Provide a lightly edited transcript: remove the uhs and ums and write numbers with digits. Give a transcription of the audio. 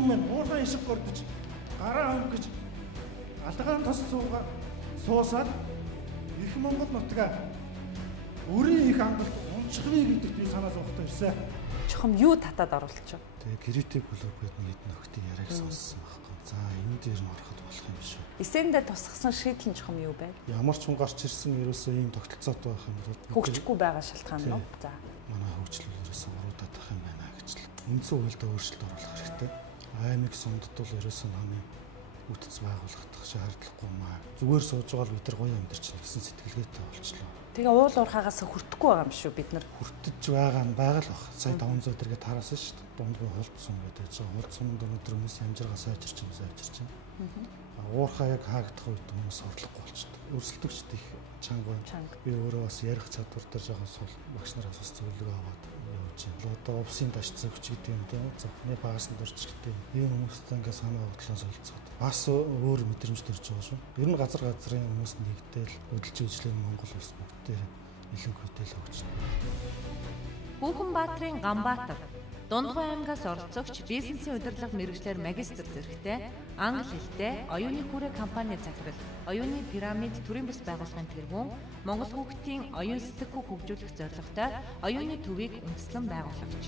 хүмүүс уурхай ишиг гордож гараа өнгөж алгаан тос суусаад их Монгол нутгаа өрийн их амгалт унчихвээ гэдэгт би санаа зовхтой ирсэн. Чухам юу татаад оруулчих. Тэгээ гэрээтэй блогууд нэг хэд нөхдөд яриаг сонссон байхгүй. За энэ дээр нь ороход болох юм шүү. Эсэндээ тусгасан шийдэл нь чухам юу байна? Ямар ч хүн гарч ирсэн ерөөсөө ийм тогтолцоотой байх юм бол Хөгжихгүй байгаа шалтгаан нь. За. Манай хөгжлөл ерөөсөө уруудаад байх юм байна гэж л. Үндсэн хуульд өөрчлөлт оруулах хэрэгтэй. аймаг сундад бол ерөөсөө намын үтц байгуулагдах шаардлагагүй маа. Зүгээр сууж байгаа л бид нар гоё амьдарч чинь гэсэн сэтгэлгээтэй болчлоо. Тэгээ уул уурхаагаас хүртэхгүй байгаа юм шүү бид нар. Хүртэж байгаа нь байгаа л баг. Сая 500 тэргээ тараасан шүү дээ. Дундгүй хулцсан гэдэг чинь хулцсанд өнөөдөр хүмүүс амжиргаа сайжирч юм сайжирч байна. Уурхаа яг хаагдах үед хүмүүс орлохгүй болчихдог. Өрсөлдөгчд их чанга байна. Би өөрөө бас ярих чадвар дээр жоохон сул багш нараас бас зөвлөгөө аваад явж байна. Одоо увсын даш зөвч гэдэг юм тийм зөвхөн багасанд орч гэдэг. Энэ хүмүүстэй ингээ санаа бодлоо солилцоод бас өөр мэдрэмж төрж байгаа шүү. Ер нь газар газрын хүмүүс нэгдэл хөдөлж ижлэн Монгол улс бүгдээр илэнхүйтэй л өгч байна. Хүүхэн Баатрын Ганбаатар Дундгой аймгаас оролцогч бизнесийн удирдлага мэргэжлэр магистр зэрэгтэй англи хэлтэй оюуны хүрээ компани захирал, оюуны пирамид төрийн бас байгууллагын тэргүүн, Монгол хүүхдийн оюун сэтгэхүй хөгжүүлэх зорилготой оюуны төвийг үндэслэн байгуулагч.